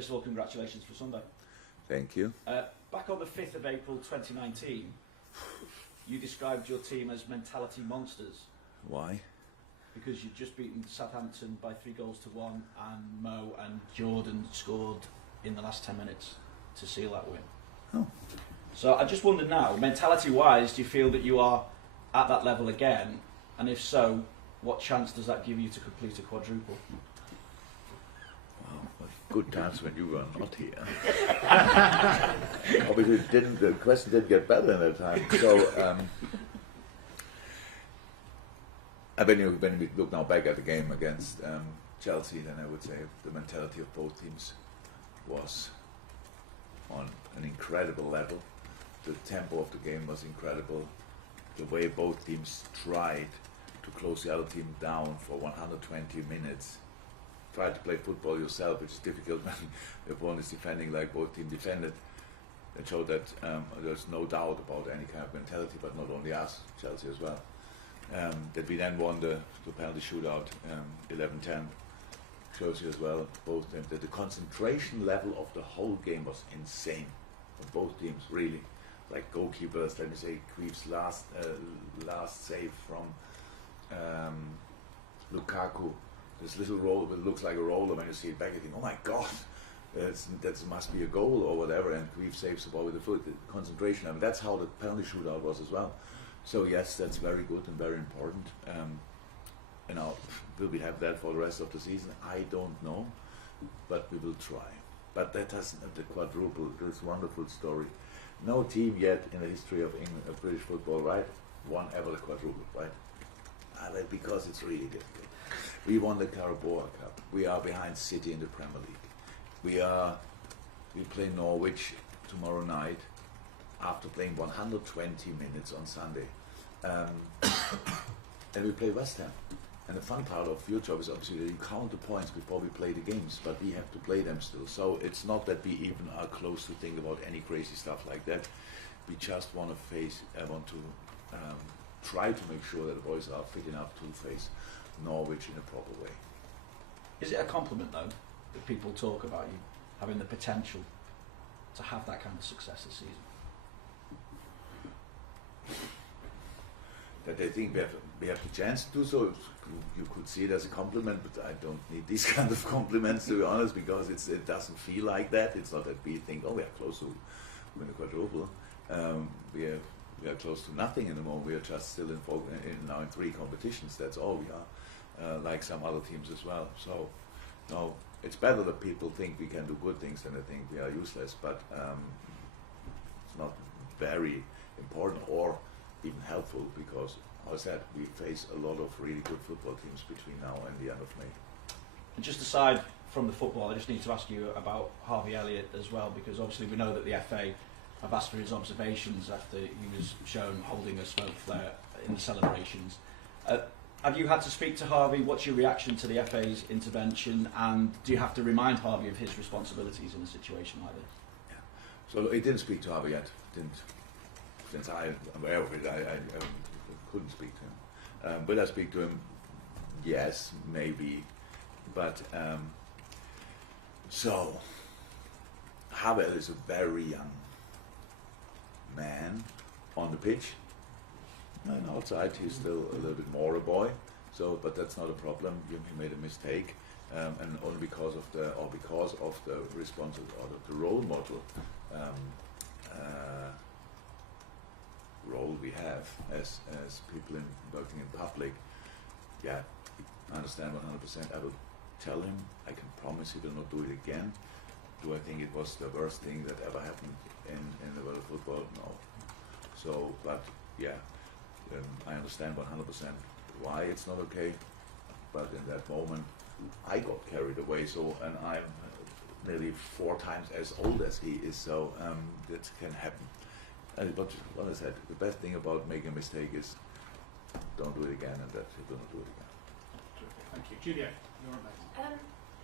First of all, congratulations for Sunday. Thank you. Back on the 5th of April 2019, you described your team as mentality monsters. Why? Because you'd just beaten Southampton by 3-1, and Mo and Jordan scored in the last 10 minutes to seal that win. Oh. So I just wondered now, mentality-wise, do you feel that you are at that level again? And if so, what chance does that give you to complete a quadruple? Well, good times when you were not here. Obviously, the question didn't get better in that time. So, when we look now back at the game against Chelsea, then I would say the mentality of both teams was on an incredible level. The tempo of the game was incredible. The way both teams tried to close the other team down for 120 minutes. Try to play football yourself, which is difficult when the opponent is defending like both teams defended. It showed that there's no doubt about any kind of mentality, but not only us, Chelsea as well. That we then won the penalty shootout 11-10 shows you as well. Both teams, that the concentration level of the whole game was insane for both teams, really. Like goalkeepers, let me say, Queef's last save from Lukaku. This little roll that looks like a roller. When you see it back, you think, "Oh my God, that must be a goal or whatever." And Queef saves the ball with the foot. The concentration. I mean, that's how the penalty shootout was as well. So yes, that's very good and very important. And now, will we have that for the rest of the season? I don't know, but we will try. But that doesn't the quadruple. This wonderful story. No team yet in the history of England, of British football, right, won ever the quadruple, right? Because it's really difficult. We won the Carabao Cup. We are behind City in the Premier League. We play Norwich tomorrow night after playing 120 minutes on Sunday. And we play West Ham. And the fun part of your job is obviously that you count the points before we play the games, but we have to play them still. So it's not that we even are close to think about any crazy stuff like that. We just want to try to make sure that the boys are fit enough to face Norwich in a proper way. Is it a compliment, though, that people talk about you having the potential to have that kind of success this season? That they think we have the chance to do so. You could see it as a compliment, but I don't need these kind of compliments, to be honest, because it doesn't feel like that. It's not that we think, oh, we are close to win a quadruple. We are close to nothing in the moment. We are just still now in 3 competitions. That's all we are, like some other teams as well. So, no, it's better that people think we can do good things than they think we are useless. But it's not very important or even helpful, because, as I said, we face a lot of really good football teams between now and the end of May. And just aside from the football, I just need to ask you about Harvey Elliott as well, because obviously we know that the FA have asked for his observations after he was shown holding a smoke flare in the celebrations. Have you had to speak to Harvey? What's your reaction to the FA's intervention, and do you have to remind Harvey of his responsibilities in a situation like this? Yeah. So I didn't speak to Harvey yet. Since I'm aware of it, I couldn't speak to him. Will I speak to him? Yes, maybe. But so Havel is a very young man on the pitch, and outside he's still a little bit more a boy. So, but that's not a problem. He made a mistake, and only because of the the role model role we have as people working in public. Yeah, I understand 100%. I will tell him. I can promise he will not do it again. Do I think it was the worst thing that ever happened in the world of football? No. So, but yeah, I understand 100% why it's not okay. But in that moment, I got carried away. So, and I'm nearly 4 times as old as he is. So that can happen. But what I said, the best thing about making a mistake is don't do it again, and that you do not do it again. Terrific, thank you. Julia, you're on.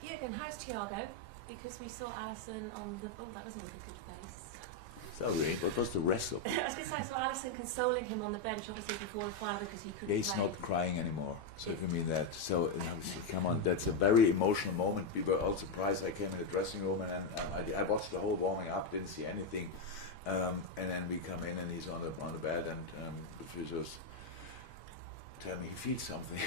Jürgen, how's Thiago? Because we saw Alisson on the... Oh, that wasn't a good face. Sorry, what was the rest of it? I was going to say, so Alisson consoling him on the bench, obviously before the final because he couldn't He's play. not crying anymore. So if you mean that, so come on, that's a very emotional moment. We were all surprised. I came in the dressing room and I watched the whole warming up, didn't see anything, and then we come in and he's on the bed and the physios tell me he feels something,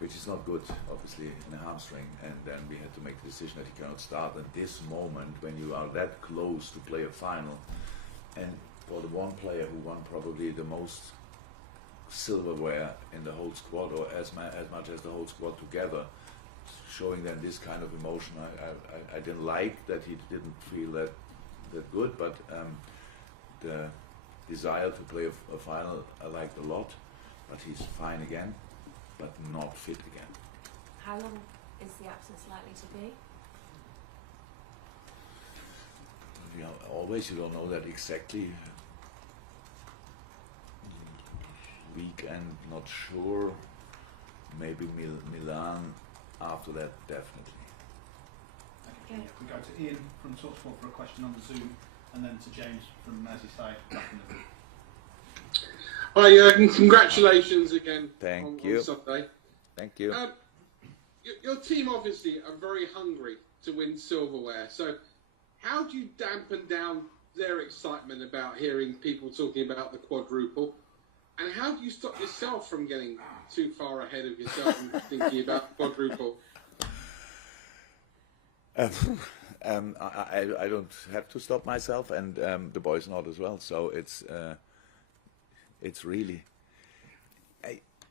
which is not good, obviously, in a hamstring. And then we had to make the decision that he cannot start. At this moment, when you are that close to play a final, and for the one player who won probably the most silverware in the whole squad, or as much as the whole squad together, showing them this kind of emotion, I didn't like that he didn't feel that good, but the desire to play a final I liked a lot. But he's fine again, but not fit again. How long is the absence likely to be? You know, always you don't know that exactly. Weekend, not sure. Maybe Milan after that, definitely. Okay. We go to Ian from TalkSport for a question on the Zoom, and then to James from Merseyside back in the room. Hi, Jürgen. Congratulations again on Sunday. Thank you. Your team obviously are very hungry to win silverware. So how do you dampen down their excitement about hearing people talking about the quadruple? And how do you stop yourself from getting too far ahead of yourself and thinking about the quadruple? I don't have to stop myself, and the boys not as well. So it's really,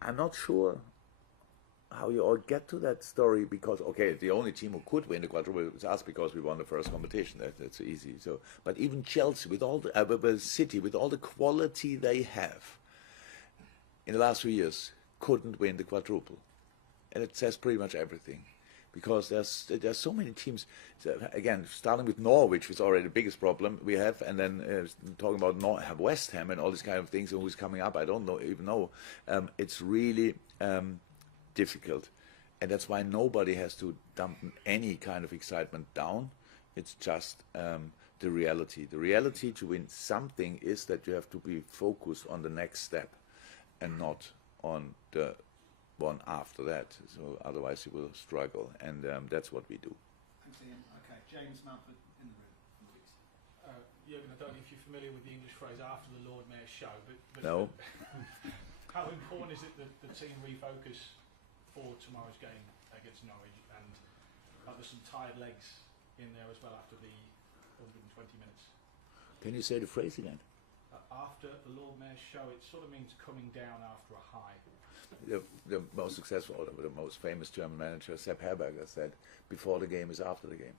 I'm not sure how you all get to that story, because, okay, the only team who could win the quadruple was us because we won the first competition. That's easy. So, but even Chelsea, with all the City, with all the quality they have, in the last 3 years, couldn't win the quadruple. And it says pretty much everything. Because there's so many teams, again, starting with Norwich, which is already the biggest problem we have, and then talking about West Ham and all these kind of things, and who's coming up, I don't even know. It's really difficult, and that's why nobody has to dump any kind of excitement down. It's just the reality. The reality to win something is that you have to be focused on the next step, and not on the one after that, so otherwise you will struggle, and that's what we do. Thanks, Ian. Okay, James Mountford in the room. Jürgen, I don't know if you're familiar with the English phrase "after the Lord Mayor's show," but No. How important is it that the team refocus for tomorrow's game against Norwich, and there's some tired legs in there as well after the 120 minutes? Can you say the phrase again? After the Lord Mayor's show, it sort of means coming down after a high. The most successful, or the most famous German manager, Sepp Herberger, said, "Before the game is after the game."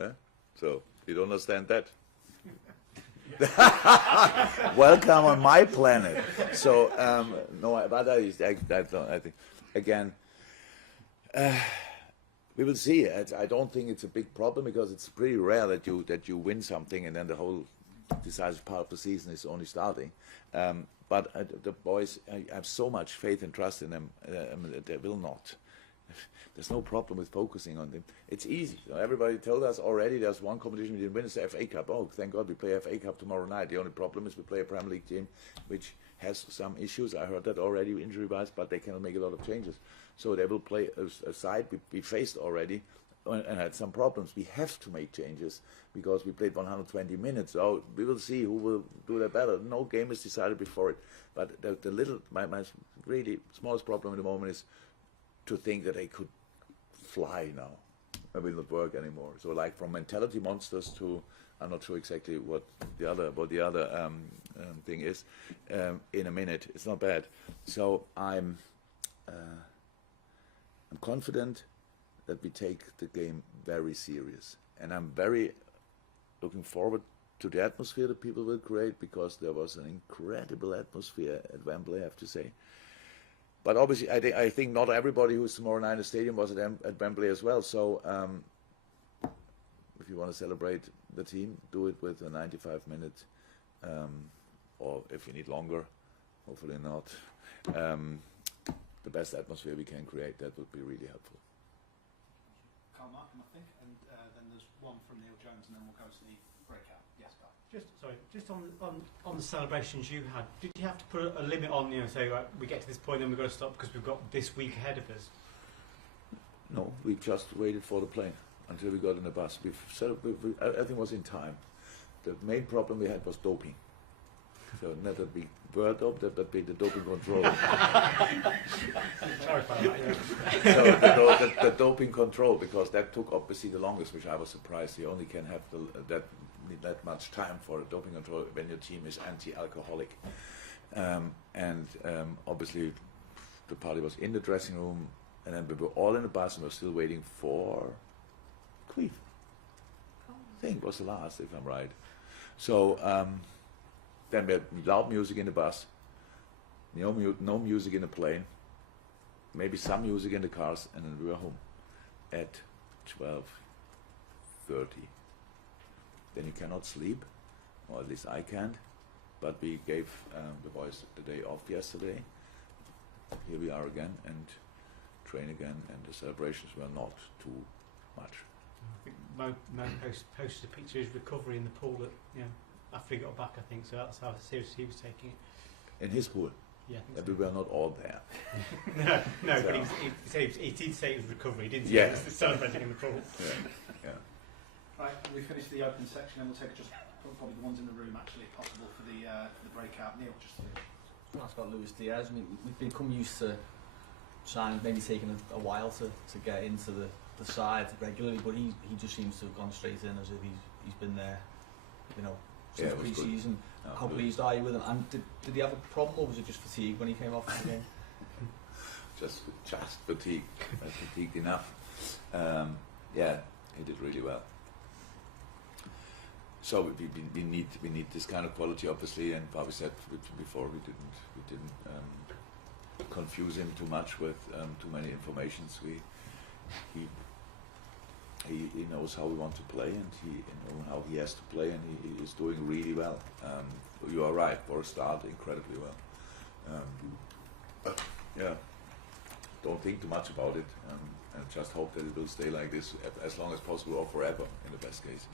Huh? So you don't understand that? Welcome on my planet. So no, but I think again, we will see. I don't think it's a big problem, because it's pretty rare that you win something and then the whole decisive part of the season is only starting. But the boys, I have so much faith and trust in them. They will not. There's no problem with focusing on them. It's easy. Everybody told us already there's one competition we didn't win, it's the FA Cup. Oh, thank God we play FA Cup tomorrow night. The only problem is we play a Premier League team which has some issues. I heard that already injury-wise, but they cannot make a lot of changes. So they will play a side we faced already and had some problems. We have to make changes because we played 120 minutes. So we will see who will do that better. No game is decided before it. But my really smallest problem at the moment is to think that they could fly now. It will not work anymore. So like from mentality monsters to, I'm not sure exactly what the other thing is. In a minute, it's not bad. So I'm confident that we take the game very serious, and I'm very looking forward to the atmosphere that people will create, because there was an incredible atmosphere at Wembley, I have to say. But obviously, I think not everybody who's tomorrow night in the stadium was at Wembley as well. So if you want to celebrate the team, do it with a 95-minute, or if you need longer, hopefully not, the best atmosphere we can create. That would be really helpful. Carl Markham, I think, and then there's one from Neil Jones, and then we'll go to the breakout. Yes, Carl. Just on the celebrations you had, did you have to put a limit on, say, right, we get to this point, then we've got to stop because we've got this week ahead of us? No, we just waited for the plane until we got in the bus. Everything was in time. The main problem we had was doping. So not that be word dope, but be the doping control. Sorry about that. Yeah. So the doping control, because that took obviously the longest, which I was surprised. You only can have that much time for a doping control when your team is anti-alcoholic. Obviously the party was in the dressing room, and then we were all in the bus and we were still waiting for Queef. I think was the last, if I'm right. So then we had loud music in the bus, no music in the plane, maybe some music in the cars, and then we were home at 12:30. Then you cannot sleep, or at least I can't, but we gave the boys the day off yesterday. Here we are again and train again, and the celebrations were not too much. I think Mo posted a picture of his recovery in the pool after he got back, I think, so that's how seriously he was taking it. In his pool? Yeah, I think We were not all there. no, So. but he did say it was recovery, didn't he? Yeah. He was celebrating in the pool. Yeah. Right, we finished the open section, and we'll take just probably the ones in the room actually, if possible, for the breakout. Neil, just I'll ask about Luis Diaz. I mean, we've become used to signing, maybe taking a while to get into the side regularly, but he just seems to have gone straight in as if he's been there, since pre-season. No, How pleased are you with him? And did he have a problem, or was it just fatigue when he came off the game? Just fatigue. Fatigued enough. He did really well. So we need this kind of quality, obviously, and Bobby said before we didn't confuse him too much with too many informations. He knows how we want to play, and he knows how he has to play, and he is doing really well. You are right, for a start, incredibly well. Don't think too much about it, and just hope that it will stay like this as long as possible, or forever in the best case.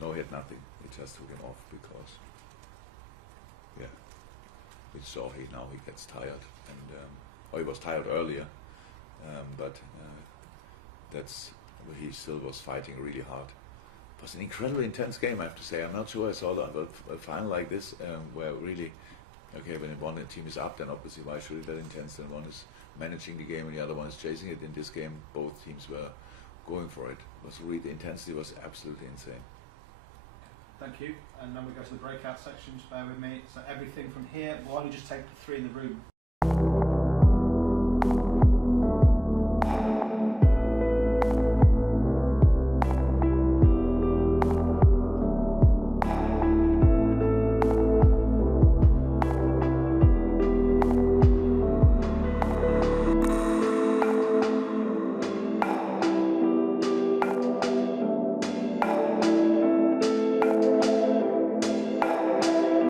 No, he had nothing. We just took him off because, we saw he gets tired, and he was tired earlier, but he still was fighting really hard. It was an incredibly intense game, I have to say. I'm not sure I saw a final like this where really, when one team is up, then obviously why should it be that intense? Then one is managing the game and the other one is chasing it. In this game, both teams were going for it. The intensity was absolutely insane. thank you. And then we go to the breakout sections. Bear with me. So everything from here. Why don't we just take the three in the room